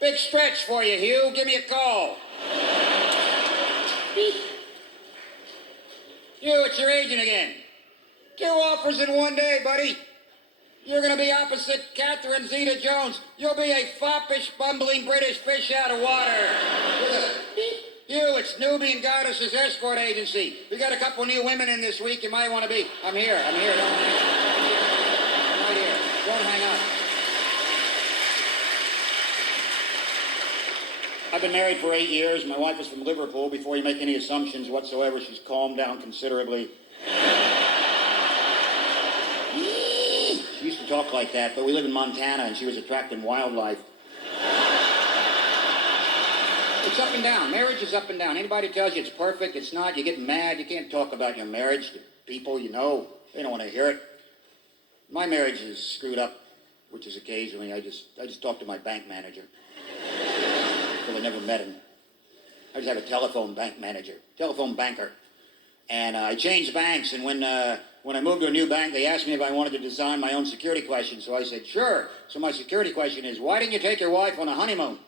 Big stretch for you, Hugh. Give me a call. Hugh, it's your agent again. 2 offers in one day, buddy. You're going to be opposite Catherine Zeta-Jones. You'll be a foppish, bumbling British fish out of water. Hugh, it's Nubian Goddess's escort agency. We got a couple new women in this week you might want to be. I'm here. Don't hang up. I'm right here. Don't hang up. I've been married for 8 years. My wife is from Liverpool. Before you make any assumptions whatsoever, she's calmed down considerably. She used to talk like that, but we live in Montana, and she was attracting wildlife. It's up and down. Marriage is up and down. Anybody tells you it's perfect, it's not. You get mad. You can't talk about your marriage to people you know. They don't want to hear it. My marriage is screwed up, which is occasionally. I just talk to my bank manager. I never met him. I just have a telephone bank manager, telephone banker. And I changed banks, and when I moved to a new bank, they asked me if I wanted to design my own security question. So I said, sure. So my security question is, why didn't you take your wife on a honeymoon?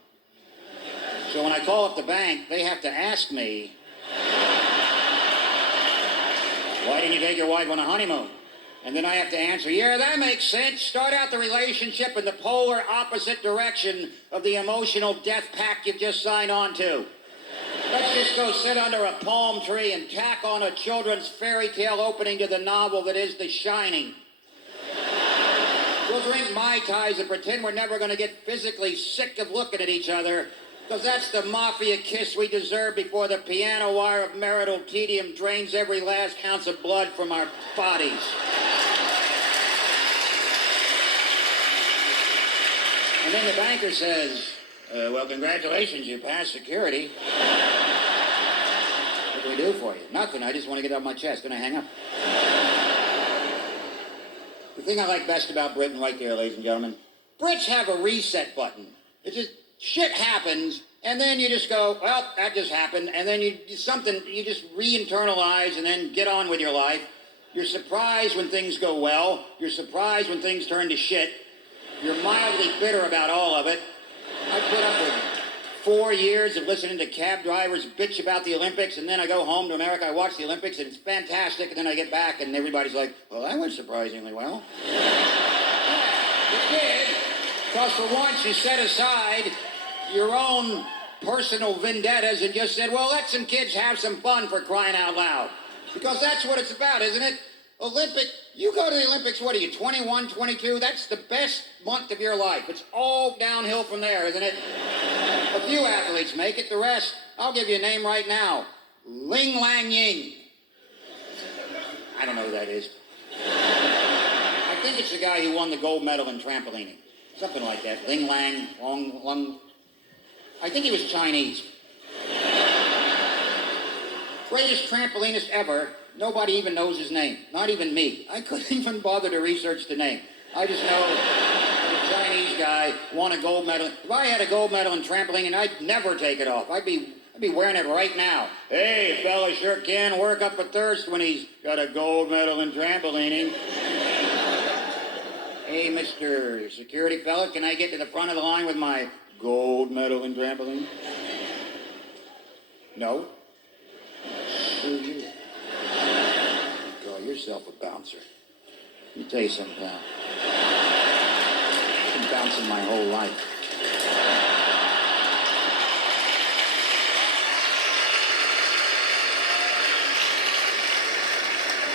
So when I call up the bank, they have to ask me, why didn't you take your wife on a honeymoon? And then I have to answer, yeah, that makes sense. Start out the relationship in the polar opposite direction of the emotional death pact you've just signed on to. Let's just go sit under a palm tree and tack on a children's fairy tale opening to the novel that is The Shining. We'll drink Mai Tais and pretend we're never going to get physically sick of looking at each other, because that's the mafia kiss we deserve before the piano wire of marital tedium drains every last ounce of blood from our bodies. And then the banker says, well, congratulations, you passed security. What do we do for you? Nothing, I just want to get it off my chest. Then I hang up. The thing I like best about Britain right there, ladies and gentlemen, Brits have a reset button. It just, shit happens, and then you just go, well, that just happened, and then you just re-internalize and then get on with your life. You're surprised when things go well. You're surprised when things turn to shit. You're mildly bitter about all of it. I put up with 4 years of listening to cab drivers bitch about the Olympics, and then I go home to America, I watch the Olympics, and it's fantastic, and then I get back, and everybody's like, well, that went surprisingly well. Yeah, it did, because for once you set aside your own personal vendettas and just said, well, let some kids have some fun, for crying out loud. Because that's what it's about, isn't it? You go to the Olympics, what are you, 21, 22? That's the best month of your life. It's all downhill from there, isn't it? A few athletes make it, the rest, I'll give you a name right now. Ling Lang Ying. I don't know who that is. I think it's the guy who won the gold medal in trampolining. Something like that. Ling Lang, Long. I think he was Chinese. Greatest trampolinist ever. Nobody even knows his name. Not even me. I couldn't even bother to research the name. I just know the Chinese guy won a gold medal. If I had a gold medal in trampolining, I'd never take it off. I'd be wearing it right now. Hey, fella sure can work up a thirst when he's got a gold medal in trampolining. Hey, Mr. Security fella, can I get to the front of the line with my gold medal in trampoline? No? Screw you. Call yourself a bouncer. Let me tell you something, pal. I've been bouncing my whole life.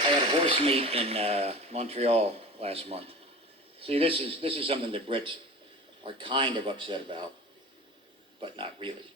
I had a horse meet in Montreal last month. See, this is something that Brits are kind of upset about, but not really.